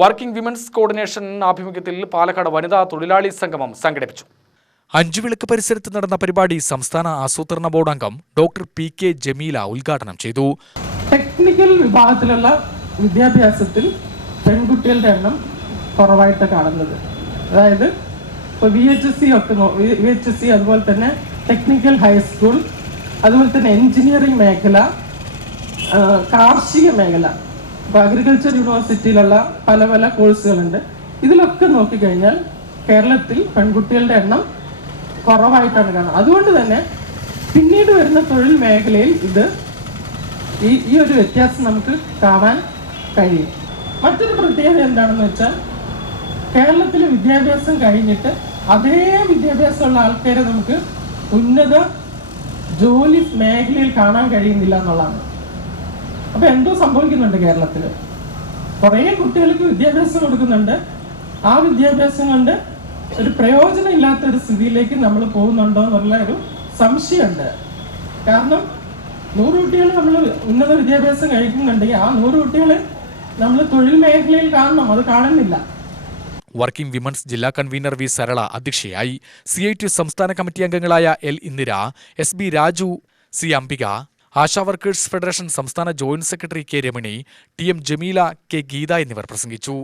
Working women's coordination ആഭിമുഖ്യത്തിൽ പാലക്കാട് വനിതാ തൊഴിലാളി സംഗമം സംഘടിപ്പിച്ചു. അഞ്ചുവിളക്ക് പരിസരത്ത് നടന്ന പരിപാടി സംസ്ഥാന ആസൂത്രണ ബോർഡ് അംഗം ഡോക്ടർ PK ജമീല ഉദ്ഘാടനം ചെയ്തു. ടെക്നിക്കൽ വിഭാഗത്തിലുള്ള വിദ്യാഭ്യാസത്തിൽ പെൺകുട്ടികളുടെ എണ്ണം കുറവായിട്ട് കാണുന്നത്. അതായത് ഇപ്പോൾ VHSC അതുപോലെ തന്നെ ടെക്നിക്കൽ ഹൈസ്കൂൾ, അതുപോലെ തന്നെ എഞ്ചിനീയറിംഗ് മേഖല, കാർഷിക മേഖല, ഇപ്പോൾ അഗ്രികൾച്ചർ യൂണിവേഴ്സിറ്റിയിലുള്ള പല പല കോഴ്സുകളുണ്ട്. ഇതിലൊക്കെ നോക്കിക്കഴിഞ്ഞാൽ കേരളത്തിൽ പെൺകുട്ടികളുടെ എണ്ണം കുറവായിട്ടാണ് കാണുന്നത്. അതുകൊണ്ട് തന്നെ പിന്നീട് വരുന്ന തൊഴിൽ മേഖലയിൽ ഈ ഒരു വ്യത്യാസം നമുക്ക് കാണാൻ കഴിയും. മറ്റൊരു പ്രത്യേകത എന്താണെന്ന് വെച്ചാൽ കേരളത്തിൽ വിദ്യാഭ്യാസം കഴിഞ്ഞിട്ട് അതേ വിദ്യാഭ്യാസമുള്ള ആൾക്കാരെ നമുക്ക് ഉന്നത ജോലി മേഖലയിൽ കാണാൻ കഴിയുന്നില്ല എന്നുള്ളതാണ്. അപ്പോൾ എന്തോ സംഭവിക്കുന്നുണ്ട് കേരളത്തിൽ. കുറേ കുട്ടികൾക്ക് വിദ്യാഭ്യാസം കൊടുക്കുന്നുണ്ട്, ആ വിദ്യാഭ്യാസം കൊണ്ട് ഒരു പ്രയോജനം ഇല്ലാത്ത ഒരു സ്ഥിതിയിലേക്ക് നമ്മൾ പോകുന്നുണ്ടോ എന്നുള്ള ഒരു സംശയമുണ്ട്. കാരണം 100 കുട്ടികൾ നമ്മൾ ഉന്നത വിദ്യാഭ്യാസം കഴിക്കുന്നുണ്ടെങ്കിൽ ആ 100 കുട്ടികളെ നമ്മൾ തൊഴിൽ മേഖലയിൽ കാണണം, അത് കാണുന്നില്ല. വർക്കിംഗ് വിമൻസ് ജില്ലാ കൺവീനർ വി സരള അധ്യക്ഷയായി. CIT സംസ്ഥാന കമ്മിറ്റി അംഗങ്ങളായ L Indira, SB Raju, C Ambika, Asha workers federation സംസ്ഥാന joint secretary K Ramani, TM Jameela, K Geetha എന്നിവർ പ്രസംഗിച്ചു.